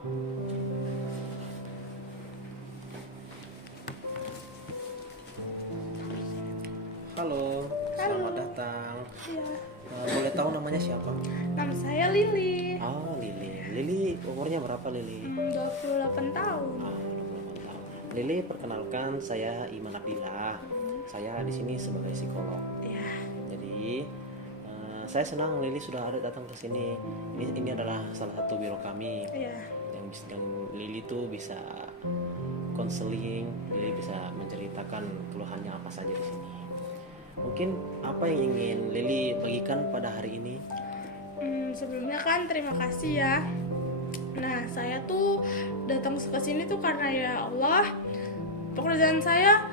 Halo, Halo. selamat datang. Iya, Boleh tahu namanya siapa? nama saya Lili. Oh, Lili. Lili umurnya berapa, Lili? 28 tahun. Oh, 28 tahun. Lili, perkenalkan saya Iman Abdillah. Saya di sini sebagai psikolog. Iya. Jadi, saya senang Lili sudah ada datang ke sini. Ini adalah salah satu biro kami Iya. yang Lili tuh bisa konseling, Lili bisa menceritakan keluhannya apa saja di sini. Mungkin apa yang ingin Lili bagikan pada hari ini? Sebelumnya kan terima kasih ya. Nah, saya tuh datang ke sini tuh karena ya Allah, pekerjaan saya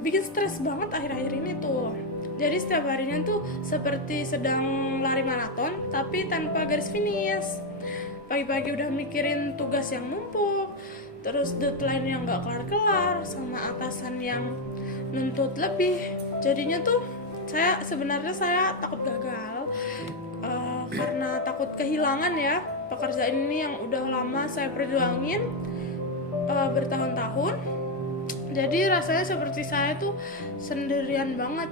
bikin stres banget akhir-akhir ini tuh. Jadi setiap harinya tuh seperti sedang lari maraton tapi tanpa garis finish. Pagi-pagi udah mikirin tugas yang numpuk, terus deadline yang gak kelar-kelar, sama atasan yang nuntut lebih. Jadinya tuh sebenarnya saya takut gagal karena takut kehilangan ya pekerjaan ini yang udah lama saya perjuangin bertahun-tahun. Jadi rasanya seperti saya tuh sendirian banget.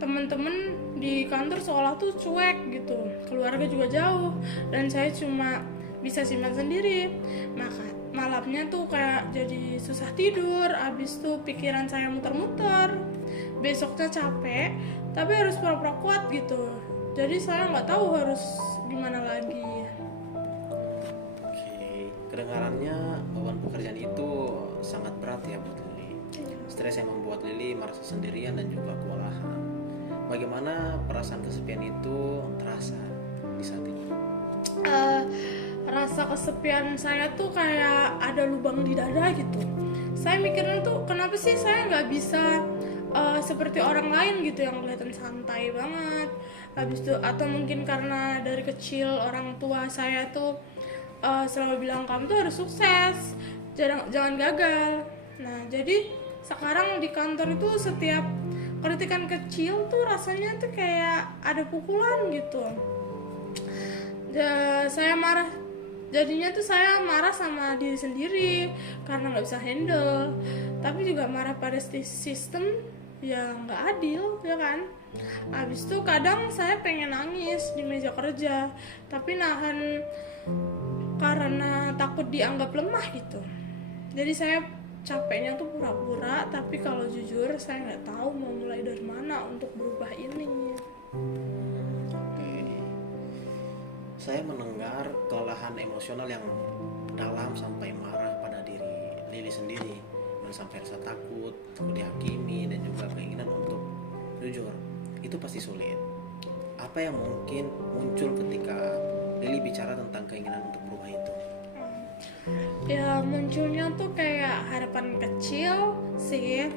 Teman-teman di kantor seolah tuh cuek gitu, keluarga juga jauh, dan saya cuma bisa simpan sendiri. Maka malamnya tuh kayak jadi susah tidur, abis tuh pikiran saya muter-muter. Besoknya capek, tapi harus pura-pura kuat gitu. Jadi saya nggak tahu harus gimana lagi. Oke, kedengarannya beban pekerjaan itu sangat berat ya buat Lili. Stres yang membuat Lili merasa sendirian dan juga kewalahan. Bagaimana perasaan kesepian itu terasa di saat ini? Rasa kesepian saya tuh kayak ada lubang di dada gitu. Saya mikirnya tuh kenapa sih saya nggak bisa seperti orang lain gitu yang kelihatan santai banget. Habis itu atau mungkin karena dari kecil orang tua saya tuh selalu bilang kamu tuh harus sukses, jangan gagal. Nah jadi sekarang di kantor itu setiap kritikan kecil tuh rasanya tuh kayak ada pukulan gitu. Saya marah, jadinya tuh saya marah sama diri sendiri karena nggak bisa handle, tapi juga marah pada sistem yang nggak adil ya kan. Abis itu kadang saya pengen nangis di meja kerja, tapi nahan karena takut dianggap lemah gitu. Jadi saya capeknya tuh pura-pura, tapi kalau jujur saya nggak tahu mau mulai dari mana untuk berubah ini. Oke, saya mendengar kelelahan emosional yang dalam sampai marah pada diri Lili sendiri, dan sampai rasa takut dihakimi dan juga keinginan untuk jujur. Itu pasti sulit. Apa yang mungkin muncul ketika Lili bicara tentang keinginan untuk berubah itu? Ya munculnya tuh kayak harapan kecil sih.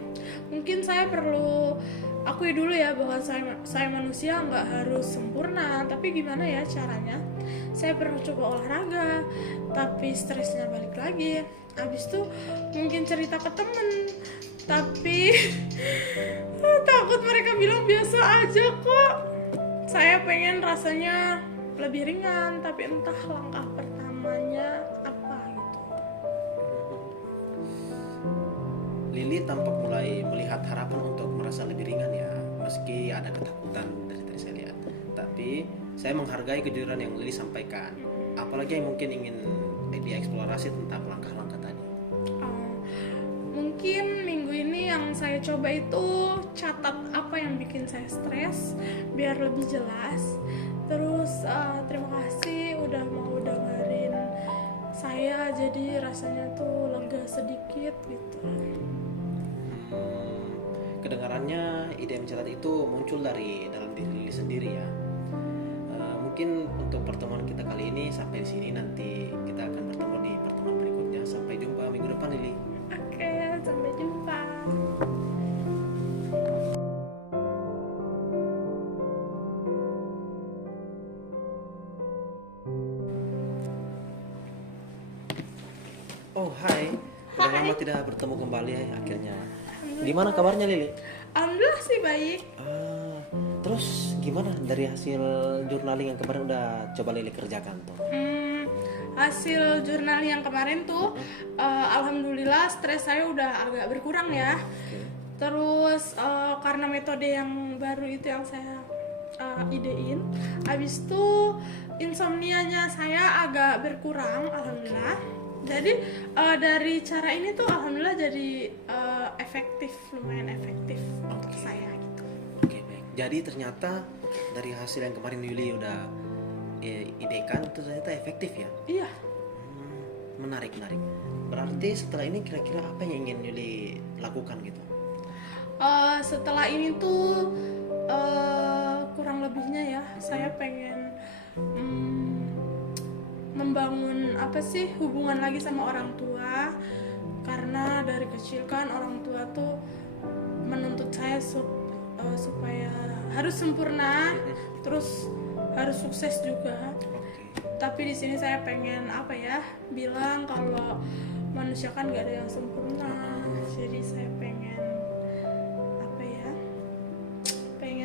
Mungkin saya perlu akui dulu ya bahwa saya manusia nggak harus sempurna, tapi gimana ya caranya? Saya pernah coba olahraga, tapi stresnya balik lagi. Abis itu mungkin cerita ke temen, tapi takut mereka bilang biasa aja kok. Saya pengen rasanya lebih ringan, tapi entah langkah pertamanya apa gitu. Lili tampak mulai melihat harapan untuk merasa lebih ringan ya, meski ada ketakutan dari tadi saya lihat. Tapi saya menghargai kejujuran yang Lili sampaikan. Apalagi yang mungkin ingin dieksplorasi tentang langkah-langkah tadi. Mungkin minggu ini yang saya coba itu catat apa yang bikin saya stres biar lebih jelas. Terus terima kasih udah mau dengerin saya, jadi rasanya tuh lega sedikit gitu. Kedengarannya ide mencatat itu muncul dari dalam diri Lili sendiri ya. Mungkin untuk pertemuan kita kali ini sampai di sini, nanti kita akan bertemu di pertemuan berikutnya. Sampai jumpa minggu depan, Lili. Oke, sampai jumpa. Oh, hai. Udah Hai. lama tidak bertemu kembali ya akhirnya. Gimana kabarnya, Lili? Alhamdulillah sih baik. Terus gimana dari hasil journaling yang kemarin udah coba Lili kerjakan tuh? hasil jurnal yang kemarin tuh alhamdulillah stres saya udah agak berkurang ya. Oke. Terus karena metode yang baru itu yang saya idein, habis itu insomnianya saya agak berkurang alhamdulillah. Jadi dari cara ini tuh alhamdulillah jadi efektif, lumayan efektif untuk saya gitu. Oke, baik. Jadi ternyata dari hasil yang kemarin Yuli udah idekan itu ternyata efektif ya. Iya. Menarik. Berarti setelah ini kira-kira apa yang ingin Yuli lakukan gitu? Setelah ini tuh kurang lebihnya ya saya pengen membangun hubungan lagi sama orang tua, karena dari kecil kan orang tua tuh menuntut saya supaya harus sempurna, terus harus sukses juga. Tapi di sini saya pengen bilang kalau manusia kan nggak ada yang sempurna. Jadi saya pengen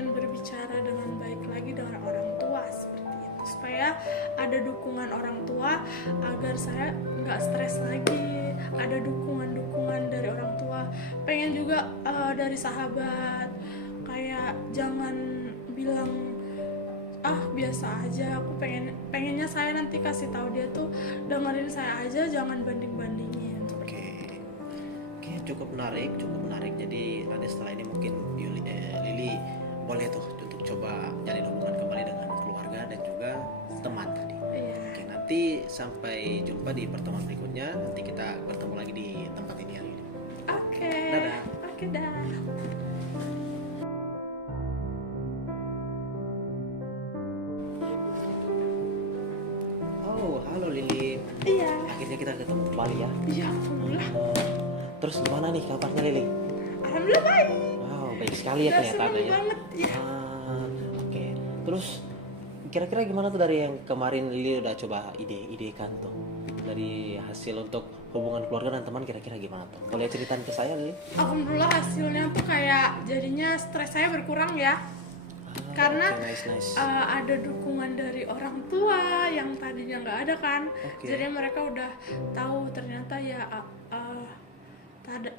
berbicara dengan baik lagi dengan orang tua seperti itu, supaya ada dukungan orang tua agar saya nggak stres lagi, ada dukungan dari orang tua. Pengen juga dari sahabat, kayak jangan bilang biasa aja. Aku pengennya saya nanti kasih tahu dia tuh dengerin saya aja, jangan bandingin. Oke, cukup menarik. Jadi nanti setelah ini mungkin Lili boleh tuh untuk coba jalin hubungan kembali dengan keluarga dan juga teman tadi. Iya. Oke, nanti sampai jumpa di pertemuan berikutnya. Nanti kita bertemu lagi di tempat ini ya, Lili. Oke. Dadah. Oke, dah. Oh, halo Lili. Iya. Akhirnya kita ketemu kembali ya. Iya, alhamdulillah. Terus gimana nih kabarnya Lili? Alhamdulillah baik. Wow, baik sekali ya Udah ternyata seneng ya. banget ya. Oke. Terus kira-kira gimana tuh dari yang kemarin Lili udah coba ide-idekan tuh? Dari hasil untuk hubungan keluarga dan teman kira-kira gimana tuh? Boleh ceritain ke saya Lili? Alhamdulillah hasilnya tuh kayak jadinya stres saya berkurang ya. Karena Oke, nice. ada dukungan dari orang tua yang tadinya nggak ada kan. Oke. Jadi mereka udah tahu ternyata ya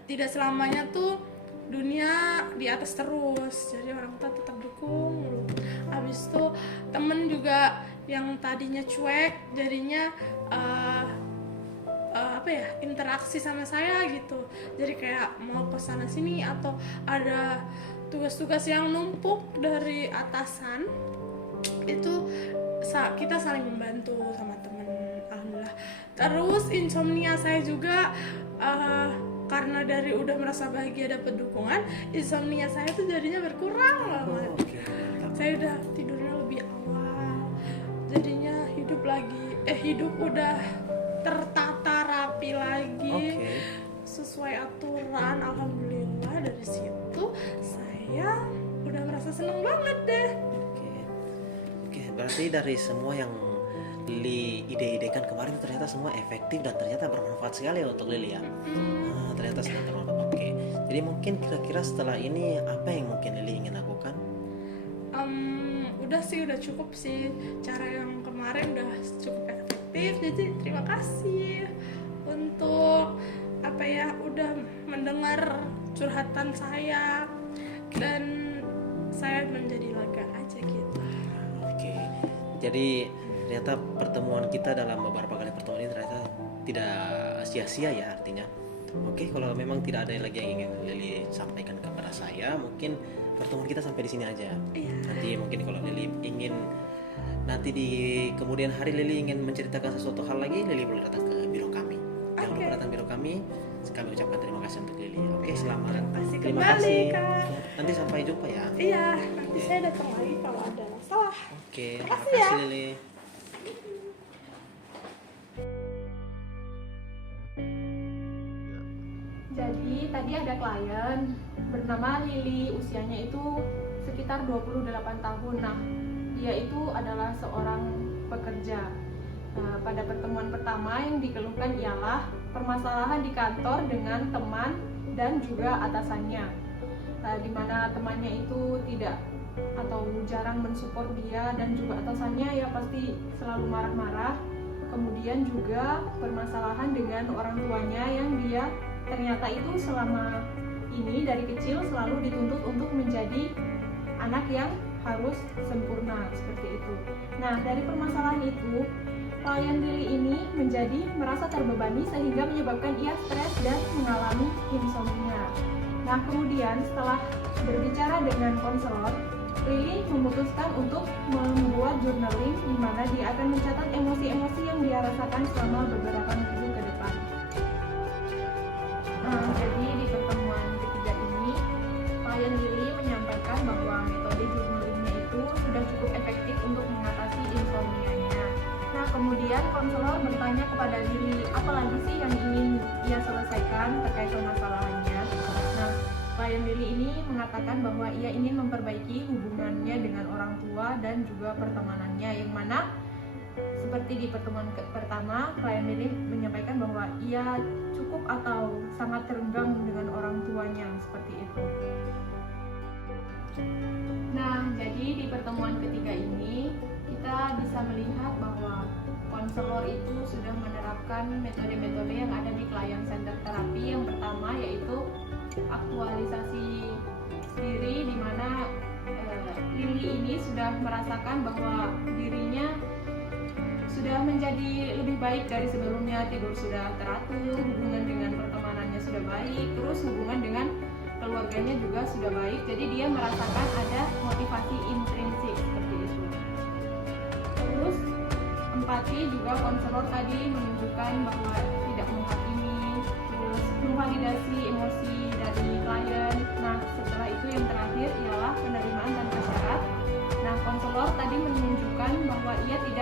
tidak selamanya tuh dunia di atas terus. Jadi orang tua tetap dukung. Abis itu temen juga yang tadinya cuek jadinya interaksi sama saya gitu. Jadi kayak mau ke sana sini atau ada tugas-tugas yang numpuk dari atasan itu kita saling membantu sama temen, alhamdulillah. Terus insomnia saya juga karena dari udah merasa bahagia dapat dukungan, insomnia saya tuh jadinya berkurang banget. Saya udah tidurnya lebih awal, jadinya hidup udah tertata rapi lagi, sesuai aturan. Alhamdulillah dari situ saya udah merasa seneng banget deh. Oke, berarti dari semua yang Lili ide-idekan kemarin itu ternyata semua efektif dan ternyata bermanfaat sekali untuk Lili ya. Ternyata sangat bermanfaat. Oke, jadi mungkin kira-kira setelah ini apa yang mungkin Lili ingin lakukan? Udah cukup sih, cara yang kemarin udah cukup efektif. Jadi terima kasih untuk udah mendengar curhatan saya dan saya menjadi lega aja gitu. Oke, jadi ternyata pertemuan kita dalam beberapa kali pertemuan ini ternyata tidak sia-sia ya artinya. Oke, kalau memang tidak ada lagi yang ingin Lili sampaikan kepada saya, mungkin pertemuan kita sampai di sini aja. Iya. Nanti mungkin kalau Lili ingin nanti di kemudian hari Lili ingin menceritakan sesuatu hal lagi, Lili boleh datang ke biro kami. Jangan lupa datang biro kami. Kami ucapkan terima kasih untuk Lili. Oke, selamat. Terima kasih kembali, Kak. Nanti sampai jumpa ya. Iya, nanti saya datang lagi kalau ada masalah. Oke, Terima terima kasih ya. kasih Lili. Jadi tadi ada klien bernama Lili, usianya itu sekitar 28 tahun. Nah, dia itu adalah seorang pekerja. Nah, pada pertemuan pertama yang dikeluhkan ialah permasalahan di kantor dengan teman dan juga atasannya. Nah, di mana temannya itu tidak atau jarang mensupport dia dan juga atasannya ya pasti selalu marah-marah. kemudian juga permasalahan dengan orang tuanya yang dia ternyata itu selama ini dari kecil selalu dituntut untuk menjadi anak yang harus sempurna seperti itu. Nah, dari permasalahan itu, klien Lily ini menjadi merasa terbebani sehingga menyebabkan ia stres dan mengalami insomnia. Nah, kemudian setelah berbicara dengan konselor, Lily memutuskan untuk membuat journaling di mana dia akan mencatat emosi-emosi yang dia rasakan selama beberapa minggu ke depan. Nah, jadi di pertemuan ketiga ini, klien Lily menyampaikan bahwa metode journalingnya itu sudah cukup efektif untuk mengatasi insomnia-nya. Nah, kemudian konselor bertanya kepada Lily, apa lagi sih yang ingin ia selesaikan terkait permasalahannya. Nah, klien Lily ini mengatakan bahwa ia ingin memperbaiki hubungannya dengan orang tua dan juga pertemanannya, yang mana seperti di pertemuan pertama, klien Lily menyampaikan bahwa ia cukup atau sangat terenggang dengan orang tuanya seperti itu. Nah, jadi di pertemuan ketiga ini kita bisa melihat bahwa konselor itu sudah menerapkan metode-metode yang ada di client center terapi. Yang pertama yaitu aktualisasi diri, di mana Lily ini sudah merasakan bahwa dirinya sudah menjadi lebih baik dari sebelumnya, tidur sudah teratur, hubungan dengan pertemanannya sudah baik, terus hubungan dengan keluarganya juga sudah baik. Jadi dia merasakan ada motivasi intrinsik seperti itu. Terus empati juga, konselor tadi menunjukkan bahwa tidak menghakimi, terus memvalidasi emosi dari klien. Nah, setelah itu yang terakhir ialah penerimaan tanpa syarat. Nah, konselor tadi menunjukkan bahwa ia tidak